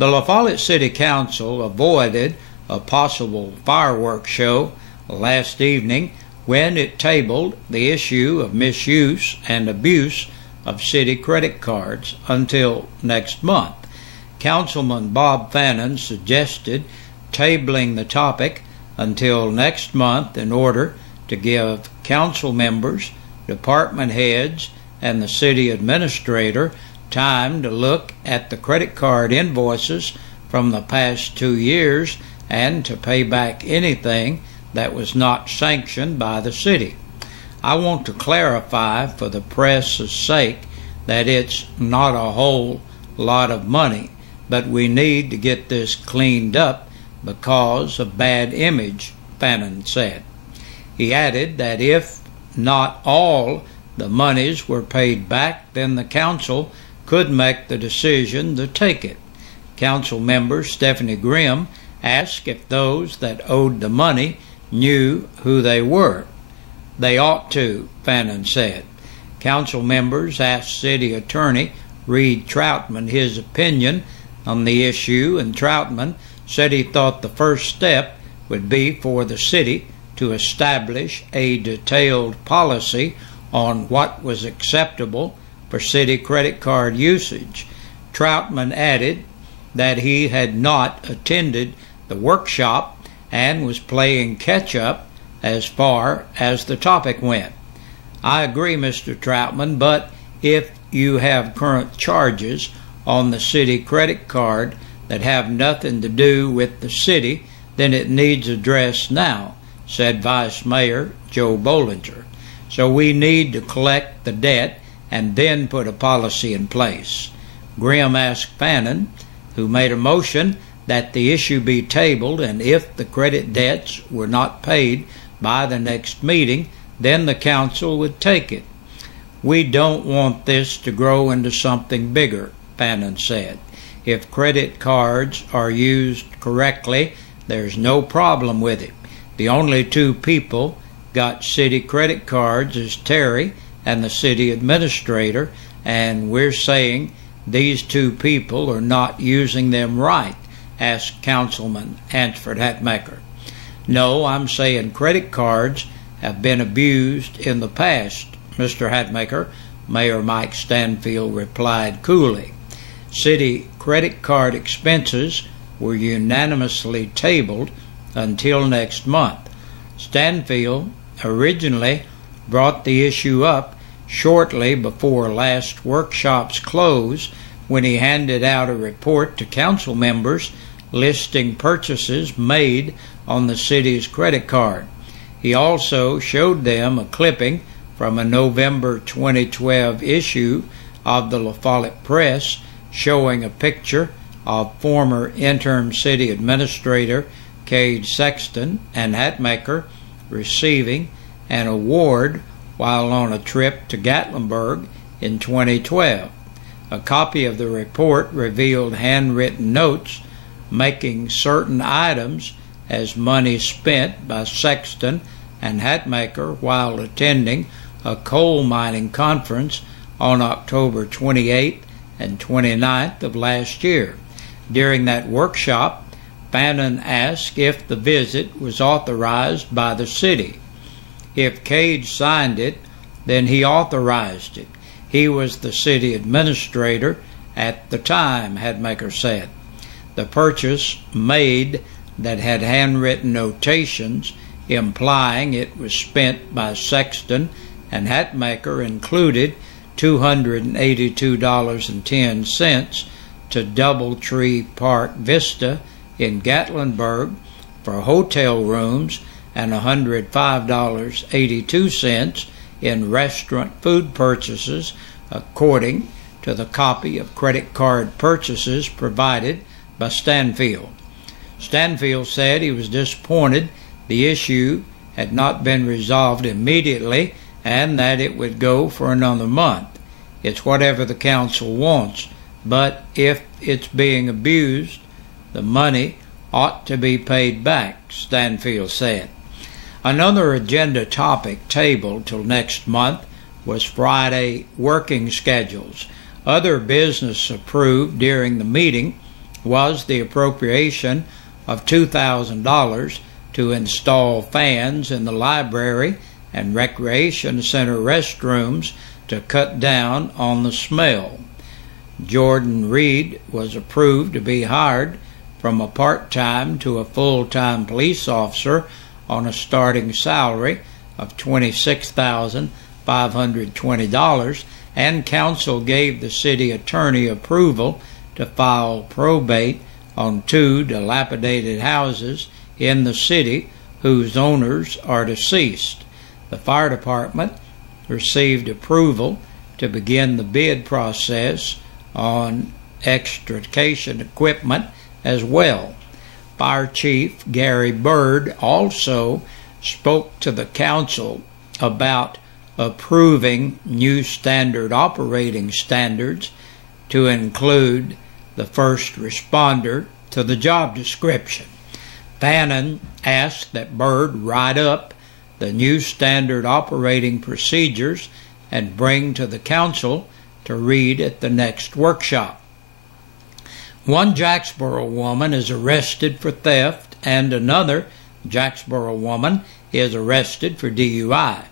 The La Follette City Council avoided a possible fireworks show last evening when it tabled the issue of misuse and abuse of city credit cards until next month. Councilman Bob Fannin suggested tabling the topic until next month in order to give council members, department heads, and the city administrator time to look at the credit card invoices from the past 2 years and to pay back anything that was not sanctioned by the city. I want to clarify for the press's sake that it's not a whole lot of money, but we need to get this cleaned up because of bad image, Fannin said. He added that if not all the monies were paid back, then the council could make the decision to take it. Council member Stephanie Grimm asked if those that owed the money knew who they were. They ought to, Fannin said. Council members asked City Attorney Reed Troutman his opinion on the issue, and Troutman said he thought the first step would be for the city to establish a detailed policy on what was acceptable for city credit card usage. Troutman added that he had not attended the workshop and was playing catch-up as far as the topic went. I agree, Mr. Troutman, but if you have current charges on the city credit card that have nothing to do with the city, then it needs addressed now, said Vice Mayor Joe Bollinger. So we need to collect the debt and then put a policy in place. Grimm asked Fannin, who made a motion that the issue be tabled, and if the credit debts were not paid by the next meeting, then the council would take it. We don't want this to grow into something bigger, Fannin said. If credit cards are used correctly, there's no problem with it. The only two people got city credit cards is Terry and the city administrator, and we're saying these two people are not using them right, asked Councilman Hansford Hatmaker. No, I'm saying credit cards have been abused in the past, Mr. Hatmaker, Mayor Mike Stanfield replied coolly. City credit card expenses were unanimously tabled until next month. Stanfield originally brought the issue up shortly before last workshop's close when he handed out a report to council members listing purchases made on the city's credit card. He also showed them a clipping from a November 2012 issue of the La Follette Press showing a picture of former interim city administrator Cade Sexton and Hatmaker receiving an award while on a trip to Gatlinburg in 2012. A copy of the report revealed handwritten notes making certain items as money spent by Sexton and Hatmaker while attending a coal mining conference on October 28th and 29th of last year. During that workshop, Fannin asked if the visit was authorized by the city. If Cade signed it, then he authorized it. He was the city administrator at the time, Hatmaker said. The purchase made that had handwritten notations implying it was spent by Sexton and Hatmaker included $282.10 to Doubletree Park Vista in Gatlinburg for hotel rooms and $105.82 in restaurant food purchases, according to the copy of credit card purchases provided by Stanfield. Stanfield said he was disappointed the issue had not been resolved immediately and that it would go for another month. It's whatever the council wants, but if it's being abused, the money ought to be paid back, Stanfield said. Another agenda topic tabled till next month was Friday working schedules. Other business approved during the meeting was the appropriation of $2,000 to install fans in the library and recreation center restrooms to cut down on the smell. Jordan Reed was approved to be hired from a part-time to a full-time police officer on a starting salary of $26,520, and council gave the city attorney approval to file probate on 2 dilapidated houses in the city whose owners are deceased. The fire department received approval to begin the bid process on extrication equipment as well. Fire Chief Gary Bird also spoke to the council about approving new standard operating standards to include the first responder to the job description. Fannin asked that Bird write up the new standard operating procedures and bring to the council to read at the next workshop. One Jacksboro woman is arrested for theft, and another Jacksboro woman is arrested for DUI.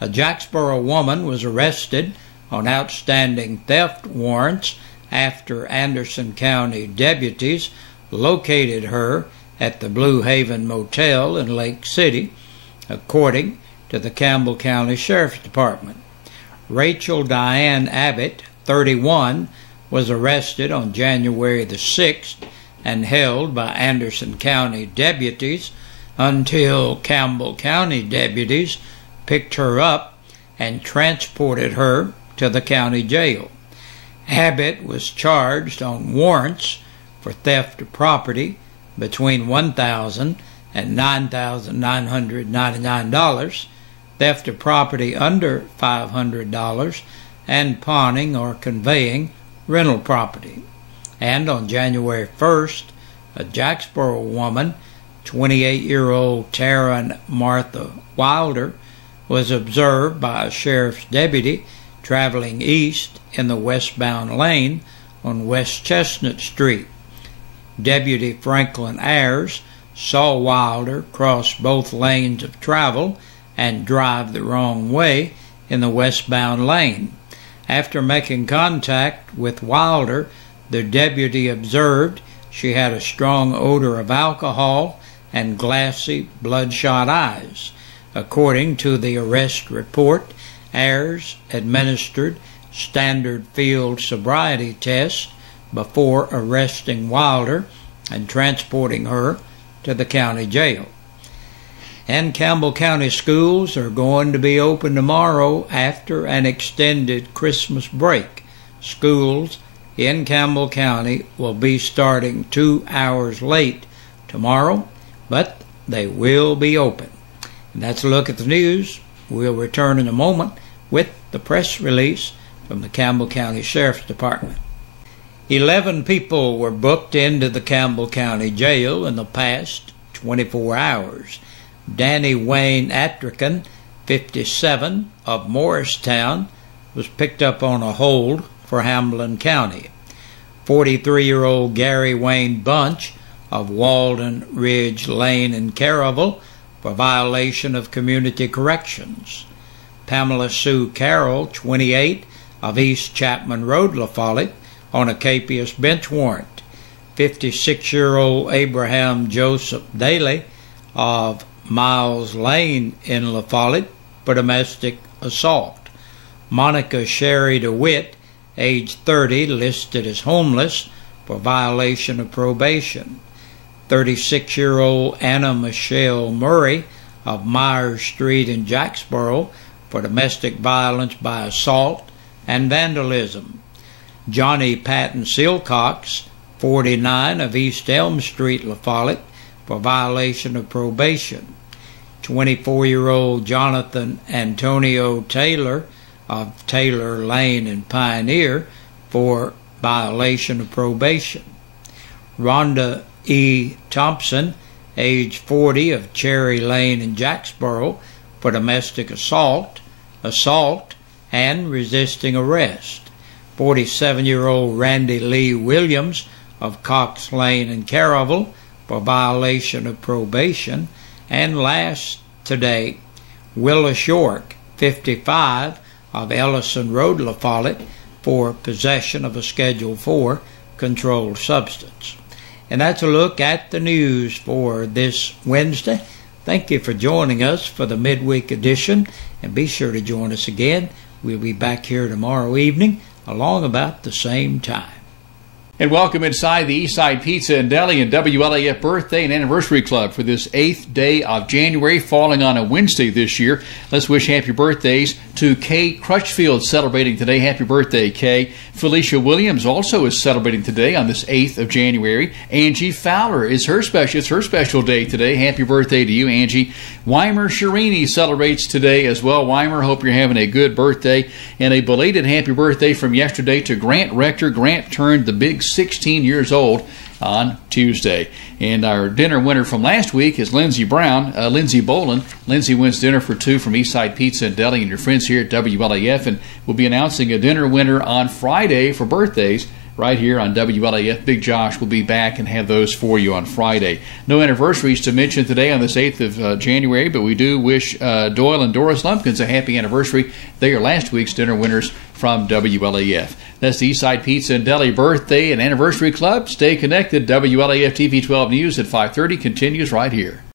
A Jacksboro woman was arrested on outstanding theft warrants after Anderson County deputies located her at the Blue Haven Motel in Lake City, according to the Campbell County Sheriff's Department. Rachel Diane Abbott, 31, was arrested on January the 6th and held by Anderson County deputies until Campbell County deputies picked her up and transported her to the county jail. Abbott was charged on warrants for theft of property between $1,000 and $9,999, theft of property under $500, and pawning or conveying rental property. And on January 1st, a Jacksboro woman, 28-year-old Taryn Martha Wilder, was observed by a sheriff's deputy traveling east in the westbound lane on West Chestnut Street. Deputy Franklin Ayers saw Wilder cross both lanes of travel and drive the wrong way in the westbound lane. After making contact with Wilder, the deputy observed she had a strong odor of alcohol and glassy, bloodshot eyes. According to the arrest report, Ayers administered standard field sobriety tests before arresting Wilder and transporting her to the county jail. And Campbell County schools are going to be open tomorrow after an extended Christmas break. Schools in Campbell County will be starting 2 hours late tomorrow, but they will be open. And that's a look at the news. We'll return in a moment with the press release from the Campbell County Sheriff's Department. 11 people were booked into the Campbell County Jail in the past 24 hours. Danny Wayne Attrican, 57, of Morristown, was picked up on a hold for Hamlin County. 43-year-old Gary Wayne Bunch of Walden Ridge Lane in Caryville for violation of community corrections. Pamela Sue Carroll, 28, of East Chapman Road, La Follette, on a capious bench warrant. 56-year-old Abraham Joseph Daly of Miles Lane in La Follette for domestic assault. Monica Sherry DeWitt, age 30, listed as homeless for violation of probation. 36-year-old Anna Michelle Murray of Myers Street in Jacksboro for domestic violence by assault and vandalism. Johnny Patton Silcox, 49, of East Elm Street, La Follette, for violation of probation. 24-year-old Jonathan Antonio Taylor of Taylor Lane in Pioneer for violation of probation. Rhonda E. Thompson, age 40, of Cherry Lane in Jacksboro, for domestic assault, and resisting arrest. 47-year-old Randy Lee Williams of Cox Lane and Caravel for violation of probation. And last today, Willis York, 55, of Ellison Road, La Follette, for possession of a Schedule 4 controlled substance. And that's a look at the news for this Wednesday. Thank you for joining us for the midweek edition, and be sure to join us again. We'll be back here tomorrow evening along about the same time. And welcome inside the Eastside Pizza and Deli and WLAF Birthday and Anniversary Club for this 8th day of January, falling on a Wednesday this year. Let's wish happy birthdays to Kay Crutchfield, celebrating today. Happy birthday, Kay. Felicia Williams also is celebrating today on this 8th of January. Angie Fowler is it's her special day today. Happy birthday to you, Angie. Weimer Shirini celebrates today as well. Weimer, hope you're having a good birthday. And a belated happy birthday from yesterday to Grant Rector. Grant turned the big 16 years old on Tuesday. And our dinner winner from last week is Lindsey Boland. Lindsey wins dinner for two from Eastside Pizza and Deli and your friends here at WLAF, and we'll be announcing a dinner winner on Friday for birthdays right here on WLAF. Big Josh will be back and have those for you on Friday. No anniversaries to mention today on this 8th of January, but we do wish Doyle and Doris Lumpkins a happy anniversary. They are last week's dinner winners from WLAF. That's the Eastside Pizza and Deli Birthday and Anniversary Club. Stay connected. WLAF TV 12 News at 5:30 continues right here.